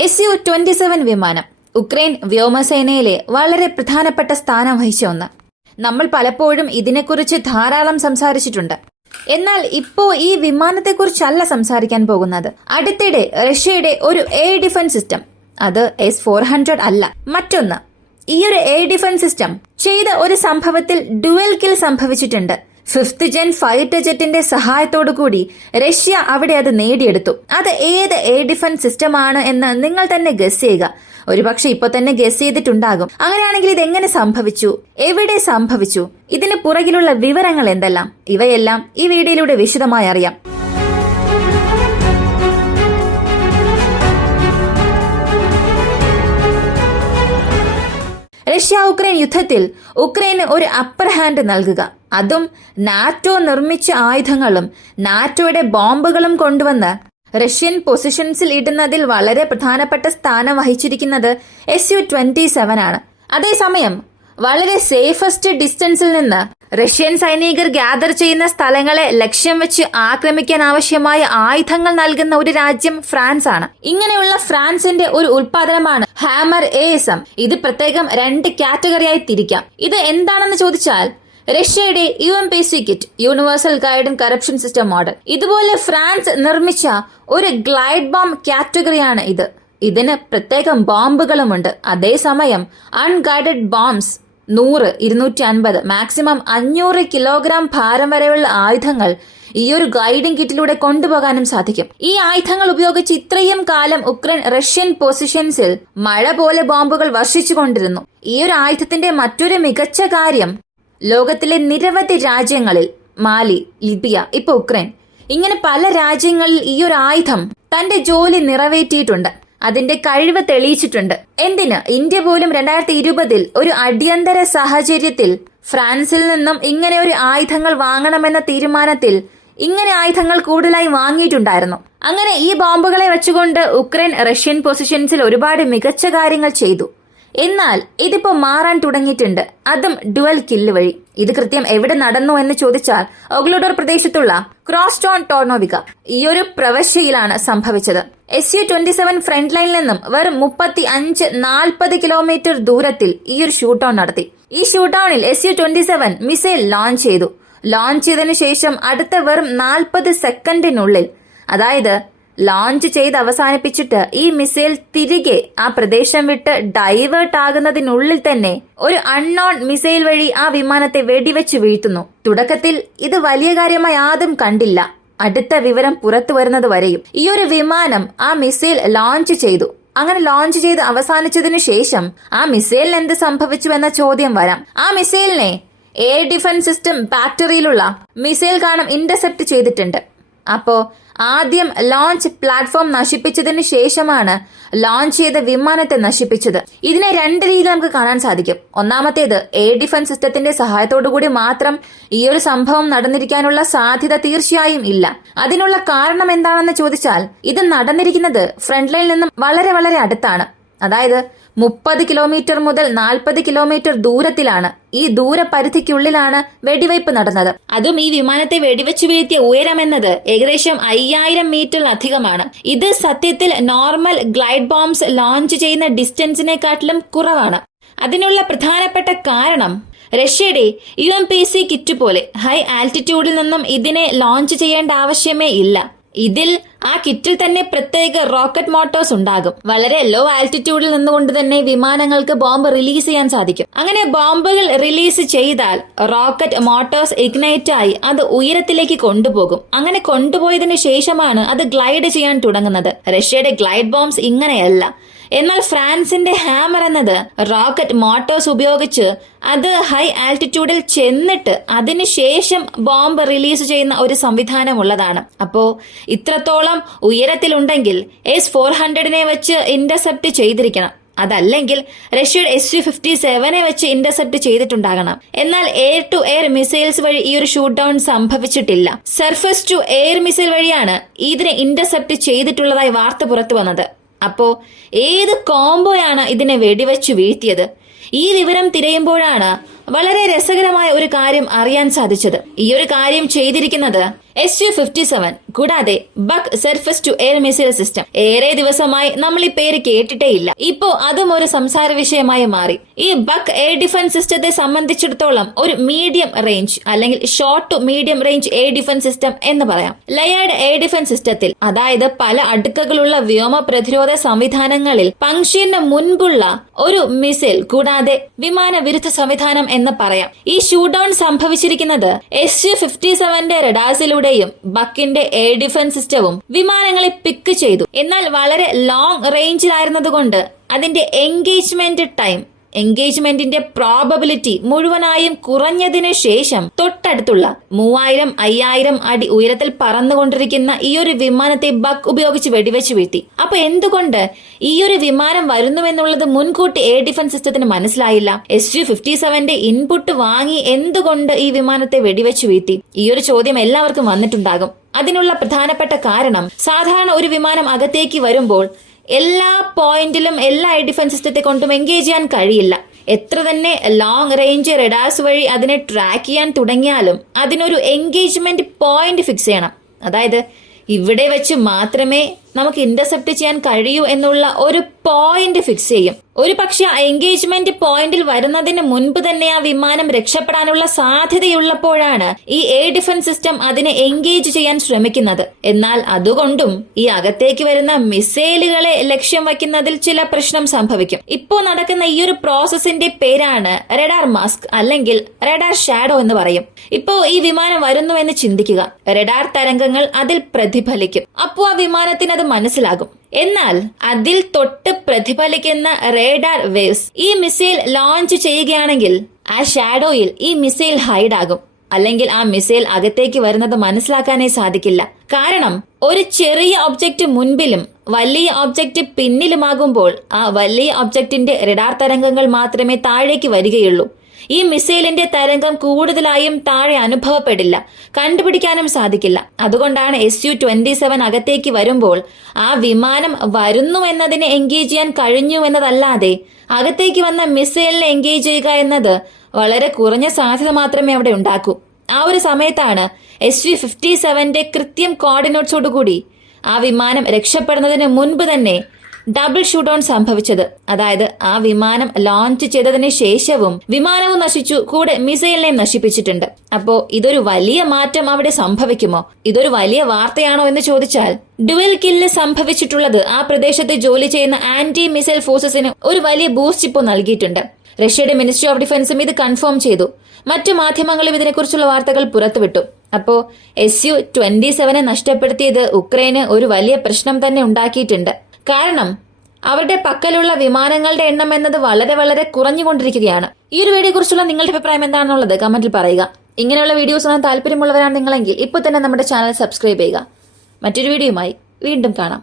Su-27 വിമാനം Ukraine വ്യോമസേനയിലെ വളരെ പ്രധാനപ്പെട്ട സ്ഥാനം വഹിച്ച ഒന്ന്. നമ്മൾ പലപ്പോഴും ഇതിനെക്കുറിച്ച് ധാരാളം സംസാരിച്ചിട്ടുണ്ട്. എന്നാൽ ഇപ്പോ ഈ വിമാനത്തെക്കുറിച്ചല്ല സംസാരിക്കാൻ പോകുന്നത്. അടുത്തിടെ റഷ്യയുടെ ഒരു എയർ ഡിഫൻസ് സിസ്റ്റം, അത് S-400 അല്ല, മറ്റൊന്ന്, ഈ ഒരു എയർ ഡിഫൻസ് സിസ്റ്റം ചെയ്ത ഒരു സംഭവത്തിൽ ഡുവൽ കിൽ സംഭവിച്ചിട്ടുണ്ട്. 5th ജെൻ ഫൈറ്റർ ജെറ്റിന്റെ സഹായത്തോടു കൂടി റഷ്യ അവിടെ അത് നേടിയെടുത്തു. അത് ഏത് എയർ ഡിഫൻസ് സിസ്റ്റം ആണ് എന്ന് നിങ്ങൾ തന്നെ ഗസ് ചെയ്യുക. ഒരുപക്ഷെ ഇപ്പൊ തന്നെ ഗസ് ചെയ്തിട്ടുണ്ടാകും. അങ്ങനെയാണെങ്കിൽ ഇത് എങ്ങനെ സംഭവിച്ചു, എവിടെ സംഭവിച്ചു, ഇതിന് പുറകിലുള്ള വിവരങ്ങൾ എന്തെല്ലാം, ഇവയെല്ലാം ഈ വീഡിയോയിലൂടെ വിശദമായി അറിയാം. റഷ്യ ഉക്രൈൻ യുദ്ധത്തിൽ ഉക്രൈന് ഒരു അപ്പർ ഹാൻഡ് നൽകുക, അതും നാറ്റോ നിർമ്മിച്ച ആയുധങ്ങളും നാറ്റോയുടെ ബോംബുകളും കൊണ്ടുവന്ന് റഷ്യൻ പൊസിഷൻസിൽ ഇടുന്നതിൽ വളരെ പ്രധാനപ്പെട്ട സ്ഥാനം വഹിച്ചിരിക്കുന്നത് Su-27 ആണ്. അതേസമയം വളരെ സേഫസ്റ്റ് ഡിസ്റ്റൻസിൽ നിന്ന് റഷ്യൻ സൈനികർ ഗ്യാദർ ചെയ്യുന്ന സ്ഥലങ്ങളെ ലക്ഷ്യം വെച്ച് ആക്രമിക്കാൻ ആവശ്യമായ ആയുധങ്ങൾ നൽകുന്ന ഒരു രാജ്യം ഫ്രാൻസ് ആണ്. ഇങ്ങനെയുള്ള ഫ്രാൻസിന്റെ ഒരു ഉൽപാദനമാണ് ഹാമർ ASM. ഇത് പ്രത്യേകം 2 കാറ്റഗറിയായി തിരിക്കാം. ഇത് എന്താണെന്ന് ചോദിച്ചാൽ റഷ്യയുടെ UMPC kit, universal guide and corruption system model. ഇതുപോലെ ഫ്രാൻസ് നിർമ്മിച്ച ഒരു ഗ്ലൈഡ് ബോംബ് കാറ്റഗറിയാണ് ഇത്. ഇതിന് പ്രത്യേകം ബോംബുകളുമുണ്ട്. അതേസമയം അൺഗൈഡഡ് ബോംബ്സ് 100, 250, മാക്സിമം 500 കിലോഗ്രാം ഭാരം വരെയുള്ള ആയുധങ്ങൾ ഈ ഒരു ഗൈഡിംഗ് കിറ്റിലൂടെ കൊണ്ടുപോകാനും സാധിക്കും. ഈ ആയുധങ്ങൾ ഉപയോഗിച്ച് ഇത്രയും കാലം ഉക്രൈൻ റഷ്യൻ പൊസിഷൻസിൽ മഴ പോലെ ബോംബുകൾ വർഷിച്ചുകൊണ്ടിരുന്നു. ഈ ഒരു ആയുധത്തിന്റെ മറ്റൊരു മികച്ച കാര്യം, ലോകത്തിലെ നിരവധി രാജ്യങ്ങളിൽ, മാലി, ലിബിയ, ഇപ്പൊ ഉക്രൈൻ, ഇങ്ങനെ പല രാജ്യങ്ങളിൽ ഈ ഒരു ആയുധം തന്റെ ജോലി നിറവേറ്റിയിട്ടുണ്ട്, അതിന്റെ കഴിവ് തെളിയിച്ചിട്ടുണ്ട്. എന്തിന്, ഇന്ത്യ പോലും 2020 ഒരു അടിയന്തര സാഹചര്യത്തിൽ ഫ്രാൻസിൽ നിന്നും ഇങ്ങനെ ഒരു ആയുധങ്ങൾ വാങ്ങണമെന്ന തീരുമാനത്തിൽ ഇങ്ങനെ ആയുധങ്ങൾ കൂടുതലായി വാങ്ങിയിട്ടുണ്ടായിരുന്നു. അങ്ങനെ ഈ ബോംബുകളെ വെച്ചുകൊണ്ട് ഉക്രൈൻ റഷ്യൻ പൊസിഷൻസിൽ ഒരുപാട് മികച്ച കാര്യങ്ങൾ ചെയ്തു. എന്നാൽ ഇതിപ്പോ മാറാൻ തുടങ്ങിയിട്ടുണ്ട്, അതും ഡുവൽ കില്ല് വഴി. ഇത് കൃത്യം എവിടെ നടന്നു എന്ന് ചോദിച്ചാൽ ഒഗ്ലോഡോർ പ്രദേശത്തുള്ള ക്രോസ്റ്റോൺ ടോർണോവിക, ഈ ഒരു പ്രവശ്യയിലാണ് സംഭവിച്ചത്. Su-27 ഫ്രണ്ട് ലൈനിൽ നിന്നും വെറും 35-40 കിലോമീറ്റർ ദൂരത്തിൽ ഈ ഒരു ഷൂട്ടൌൺ നടത്തി. ഈ ഷൂട്ടൌണിൽ Su-27 മിസൈൽ ലോഞ്ച് ചെയ്തു. ലോഞ്ച് ചെയ്തതിനു ശേഷം അടുത്ത വെറും 40 സെക്കൻഡിനുള്ളിൽ, അതായത് ലോഞ്ച് ചെയ്ത് അവസാനിപ്പിച്ചിട്ട് ഈ മിസൈൽ തിരികെ ആ പ്രദേശം വിട്ട് ഡൈവേർട്ട് ആകുന്നതിനുള്ളിൽ തന്നെ ഒരു അൺനോൺ മിസൈൽ വഴി ആ വിമാനത്തെ വെടിവെച്ച് വീഴ്ത്തുന്നു. തുടക്കത്തിൽ ഇത് വലിയ കാര്യമായി ആദ്യം കണ്ടില്ല, അടുത്ത വിവരം പുറത്തു വരുന്നത് വരെയും. ഈ ഒരു വിമാനം ആ മിസൈൽ ലോഞ്ച് ചെയ്തു. അങ്ങനെ ലോഞ്ച് ചെയ്ത് അവസാനിച്ചതിനു ശേഷം ആ മിസൈലിന് എന്ത് സംഭവിച്ചു എന്ന ചോദ്യം വരാം. ആ മിസൈലിനെ എയർ ഡിഫൻസ് സിസ്റ്റം ബാറ്ററിയിലുള്ള മിസൈൽ കാണും ഇന്റർസെപ്റ്റ് ചെയ്തിട്ടുണ്ട്. അപ്പോ ആദ്യം ലോഞ്ച് പ്ലാറ്റ്ഫോം നശിപ്പിച്ചതിന് ശേഷമാണ് ലോഞ്ച് ചെയ്ത വിമാനത്തെ നശിപ്പിച്ചത്. ഇതിനെ 2 രീതിയിൽ നമുക്ക് കാണാൻ സാധിക്കും. ഒന്നാമത്തേത്, എയർ ഡിഫൻസ് സിസ്റ്റത്തിന്റെ സഹായത്തോടുകൂടി മാത്രം ഈ ഒരു സംഭവം നടന്നിരിക്കാനുള്ള സാധ്യത തീർച്ചയായും ഇല്ല. അതിനുള്ള കാരണം എന്താണെന്ന് ചോദിച്ചാൽ, ഇത് നടന്നിരിക്കുന്നത് ഫ്രണ്ട് ലൈനിൽ നിന്നും വളരെ വളരെ അടുത്താണ്. അതായത് 30 കിലോമീറ്റർ മുതൽ 40 കിലോമീറ്റർ ദൂരത്തിലാണ്, ഈ ദൂരപരിധിക്കുള്ളിലാണ് വെടിവയ്പ് നടന്നത്. അതും ഈ വിമാനത്തെ വെടിവെച്ച് വീഴ്ത്തിയ ഉയരം എന്നത് ഏകദേശം 5000 മീറ്ററിലധികമാണ്. ഇത് സത്യത്തിൽ നോർമൽ ഗ്ലൈഡ് ബോംബ്സ് ലോഞ്ച് ചെയ്യുന്ന ഡിസ്റ്റൻസിനെക്കാട്ടിലും കുറവാണ്. അതിനുള്ള പ്രധാനപ്പെട്ട കാരണം, റഷ്യയുടെ UMPC കിറ്റ് പോലെ ഹൈ ആൾട്ടിറ്റ്യൂഡിൽ നിന്നും ഇതിനെ ലോഞ്ച് ചെയ്യേണ്ട ആവശ്യമേ ഇല്ല. ഇതിൽ ആ കിറ്റിൽ തന്നെ പ്രത്യേക റോക്കറ്റ് മോട്ടോഴ്സ് ഉണ്ടാകും. വളരെ ലോ ആൾട്ടിറ്റ്യൂഡിൽ നിന്നുകൊണ്ട് തന്നെ വിമാനങ്ങൾക്ക് ബോംബ് റിലീസ് ചെയ്യാൻ സാധിക്കും. അങ്ങനെ ബോംബുകൾ റിലീസ് ചെയ്താൽ റോക്കറ്റ് മോട്ടോഴ്സ് ഇഗ്നൈറ്റ് ആയി അത് ഉയരത്തിലേക്ക് കൊണ്ടുപോകും. അങ്ങനെ കൊണ്ടുപോയതിനു ശേഷമാണ് അത് ഗ്ലൈഡ് ചെയ്യാൻ തുടങ്ങുന്നത്. റഷ്യയുടെ ഗ്ലൈഡ് ബോംബ്സ് ഇങ്ങനെയല്ല. എന്നാൽ ഫ്രാൻസിന്റെ ഹാമർ എന്നത് റോക്കറ്റ് മോട്ടോഴ്സ് ഉപയോഗിച്ച് അത് ഹൈ ആൾട്ടിറ്റ്യൂഡിൽ ചെന്നിട്ട് അതിനുശേഷം ബോംബ് റിലീസ് ചെയ്യുന്ന ഒരു സംവിധാനമുള്ളതാണ്. അപ്പോ ഇത്രത്തോളം ഉയരത്തിലുണ്ടെങ്കിൽ S-400 വെച്ച് ഇന്റർസെപ്റ്റ് ചെയ്തിരിക്കണം. അതല്ലെങ്കിൽ റഷ്യയുടെ Su-57 വെച്ച് ഇന്റർസെപ്റ്റ് ചെയ്തിട്ടുണ്ടാകണം. എന്നാൽ എയർ ടു എയർ മിസൈൽസ് വഴി ഈ ഒരു ഷൂട്ട് ഡൌൺ സംഭവിച്ചിട്ടില്ല. സർഫസ് ടു എയർ മിസൈൽ വഴിയാണ് ഇതിനെ ഇന്റർസെപ്റ്റ് ചെയ്തിട്ടുള്ളതായി വാർത്ത പുറത്തു വന്നത്. അപ്പോ ഏത് കോംബോയാണ് ഇതിനെ വെടിവെച്ചു വീഴ്ത്തിയത്? ഈ വിവരം തിരയുമ്പോഴാണ് വളരെ രസകരമായ ഒരു കാര്യം അറിയാൻ സാധിച്ചത്. ഈ ഒരു കാര്യം ചെയ്തിരിക്കുന്നത് SU-57 കൂടാതെ Buk surface to air missile system. ഏറെ ദിവസമായി നമ്മൾ ഈ പേര് കേട്ടിട്ടേയില്ല. ഇപ്പോ അതും ഒരു സംസാര വിഷയമായി മാറി. ഈ ബക്ക് എയർ ഡിഫൻസ് സിസ്റ്റത്തെ സംബന്ധിച്ചിടത്തോളം ഒരു മീഡിയം റേഞ്ച് അല്ലെങ്കിൽ short to medium range air defence system എന്ന് പറയാം. ലയേർഡ് എയർ ഡിഫൻസ് സിസ്റ്റത്തിൽ, അതായത് പല അടുക്കുകളുള്ള വ്യോമ പ്രതിരോധ സംവിധാനങ്ങളിൽ ഫംഗ്ഷന് മുൻപുള്ള ഒരു മിസൈൽ കൂടാതെ വിമാന വിരുദ്ധ സംവിധാനം എന്ന് പറയാം. ഈ ഷൂട്ട് ഡൗൺ സംഭവിച്ചിരിക്കുന്നത് SU-57 റഡാർസിലൂടെയും ബക്കിന്റെ എയർ ഡിഫൻസ് സിസ്റ്റവും വിമാനങ്ങളെ പിക്ക് ചെയ്തു. എന്നാൽ വളരെ ലോങ് റേഞ്ചിലായിരുന്നതുകൊണ്ട് അതിന്റെ എൻഗേജ്മെന്റിന്റെ പ്രോബബിലിറ്റി മുഴുവനായും കുറഞ്ഞതിനു ശേഷം തൊട്ടടുത്തുള്ള 3000-5000 അടി ഉയരത്തിൽ പറന്നുകൊണ്ടിരിക്കുന്ന ഈ ഒരു വിമാനത്തെ ബക്ക് ഉപയോഗിച്ച് വെടിവെച്ച് വീഴ്ത്തി. അപ്പൊ എന്തുകൊണ്ട് ഈ ഒരു വിമാനം വരുന്നുവെന്നുള്ളത് മുൻകൂട്ടി എയർ ഡിഫൻസ് സിസ്റ്റത്തിന് മനസ്സിലായില്ല? SU-57 ഇൻപുട്ട് വാങ്ങി എന്തുകൊണ്ട് ഈ വിമാനത്തെ വെടിവെച്ച് വീഴ്ത്തി? ഈ ഒരു ചോദ്യം എല്ലാവർക്കും വന്നിട്ടുണ്ടാകും. അതിനുള്ള പ്രധാനപ്പെട്ട കാരണം, സാധാരണ ഒരു വിമാനം അകത്തേക്ക് വരുമ്പോൾ എല്ലാ പോയിന്റിലും എല്ലാ എയർ ഡിഫൻസ് സിസ്റ്റത്തെ കൊണ്ടും എൻഗേജ് ചെയ്യാൻ കഴിയില്ല. എത്ര തന്നെ ലോങ് റേഞ്ച് റഡാർസ് വഴി അതിനെ ട്രാക്ക് ചെയ്യാൻ തുടങ്ങിയാലും അതിനൊരു എൻഗേജ്മെന്റ് പോയിന്റ് ഫിക്സ് ചെയ്യണം. അതായത് ഇവിടെ വെച്ച് മാത്രമേ നമുക്ക് ഇന്റർസെപ്റ്റ് ചെയ്യാൻ കഴിയൂ എന്നുള്ള ഒരു പോയിന്റ് ഫിക്സ് ചെയ്യും. ഒരു പക്ഷെ ആ എൻഗേജ്മെന്റ് പോയിന്റിൽ വരുന്നതിന് മുൻപ് തന്നെ ആ വിമാനം രക്ഷപ്പെടാനുള്ള സാധ്യതയുള്ളപ്പോഴാണ് ഈ എയർ ഡിഫൻസ് സിസ്റ്റം അതിനെ എൻഗേജ് ചെയ്യാൻ ശ്രമിക്കുന്നത്. എന്നാൽ അതുകൊണ്ടും ഈ അകത്തേക്ക് വരുന്ന മിസൈലുകളെ ലക്ഷ്യം വയ്ക്കുന്നതിൽ ചില പ്രശ്നം സംഭവിക്കും. ഇപ്പോ നടക്കുന്ന ഈ ഒരു പ്രോസസ്സിന്റെ പേരാണ് റഡാർ മാസ്ക് അല്ലെങ്കിൽ റഡാർ ഷാഡോ എന്ന് പറയും. ഇപ്പോ ഈ വിമാനം വരുന്നു എന്ന് ചിന്തിക്കുക. റഡാർ തരംഗങ്ങൾ അതിൽ പ്രതിഫലിക്കും. അപ്പോ ആ വിമാനത്തിന് അത് മനസ്സിലാകും. എന്നാൽ അതിൽ തൊട്ട് പ്രതിഫലിക്കുന്ന റേഡാർ വേവ്സ് ഈ മിസൈൽ ലോഞ്ച് ചെയ്യുകയാണെങ്കിൽ ആ ഷാഡോയിൽ ഈ മിസൈൽ ഹൈഡ് ആകും. അല്ലെങ്കിൽ ആ മിസൈൽ അകത്തേക്ക് വരുന്നത് മനസ്സിലാക്കാനേ സാധിക്കില്ല. കാരണം ഒരു ചെറിയ ഒബ്ജക്റ്റ് മുൻപിലും വലിയ ഒബ്ജക്റ്റ് പിന്നിലുമാകുമ്പോൾ ആ വലിയ ഒബ്ജക്റ്റിന്റെ റഡാർ തരംഗങ്ങൾ മാത്രമേ താഴേക്ക് വരികയുള്ളൂ. ഈ മിസൈലിന്റെ തരംഗം കൂടുതലായും താഴെ അനുഭവപ്പെടില്ല, കണ്ടുപിടിക്കാനും സാധിക്കില്ല. അതുകൊണ്ടാണ് SU-27 അകത്തേക്ക് വരുമ്പോൾ ആ വിമാനം വരുന്നു എന്നതിനെ എൻഗേജ് ചെയ്യാൻ കഴിഞ്ഞു എന്നതല്ലാതെ അകത്തേക്ക് വന്ന മിസൈലിനെ എൻഗേജ് ചെയ്യുക എന്നത് വളരെ കുറഞ്ഞ സാധ്യത മാത്രമേ അവിടെ ഉണ്ടാക്കൂ. ആ ഒരു സമയത്താണ് SU-57 കൃത്യം കോർഡിനേറ്റ്സോടുകൂടി ആ വിമാനം രക്ഷപ്പെടുന്നതിന് മുൻപ് തന്നെ ഡബിൾ ഷൂട്ട് ഡൗൺ സംഭവിച്ചത്. അതായത് ആ വിമാനം ലോഞ്ച് ചെയ്തതിന് ശേഷവും വിമാനവും നശിച്ചു, കൂടെ മിസൈലിനെയും നശിപ്പിച്ചിട്ടുണ്ട്. അപ്പോ ഇതൊരു വലിയ മാറ്റം അവിടെ സംഭവിക്കുമോ? ഇതൊരു വലിയ വാർത്തയാണോ എന്ന് ചോദിച്ചാൽ, ഡ്യുവൽ കില്ല് സംഭവിച്ചിട്ടുള്ളത് ആ പ്രദേശത്ത് ജോലി ചെയ്യുന്ന ആന്റി മിസൈൽ ഫോഴ്സസിന് ഒരു വലിയ ബൂസ്റ്റ് ഇപ്പോൾ നൽകിയിട്ടുണ്ട്. റഷ്യയുടെ മിനിസ്ട്രി ഓഫ് ഡിഫൻസും ഇത് കൺഫേം ചെയ്തു. മറ്റു മാധ്യമങ്ങളും ഇതിനെക്കുറിച്ചുള്ള വാർത്തകൾ പുറത്തുവിട്ടു. അപ്പോ SU-27 നഷ്ടപ്പെടുത്തിയത് ഉക്രൈന് ഒരു വലിയ പ്രശ്നം തന്നെ ഉണ്ടാക്കിയിട്ടുണ്ട്. കാരണം അവരുടെ പക്കലുള്ള വിമാനങ്ങളുടെ എണ്ണം എന്നത് വളരെ വളരെ കുറഞ്ഞുകൊണ്ടിരിക്കുകയാണ്. ഈ ഒരു വീഡിയോ കുറിച്ചുള്ള നിങ്ങളുടെ അഭിപ്രായം എന്താണെന്നുള്ളത് കമന്റിൽ പറയുക. ഇങ്ങനെയുള്ള വീഡിയോസ് കാണാൻ താല്പര്യമുള്ളവരാണ് നിങ്ങളെങ്കിൽ ഇപ്പോൾ തന്നെ നമ്മുടെ ചാനൽ സബ്സ്ക്രൈബ് ചെയ്യുക. മറ്റൊരു വീഡിയോയുമായി വീണ്ടും കാണാം.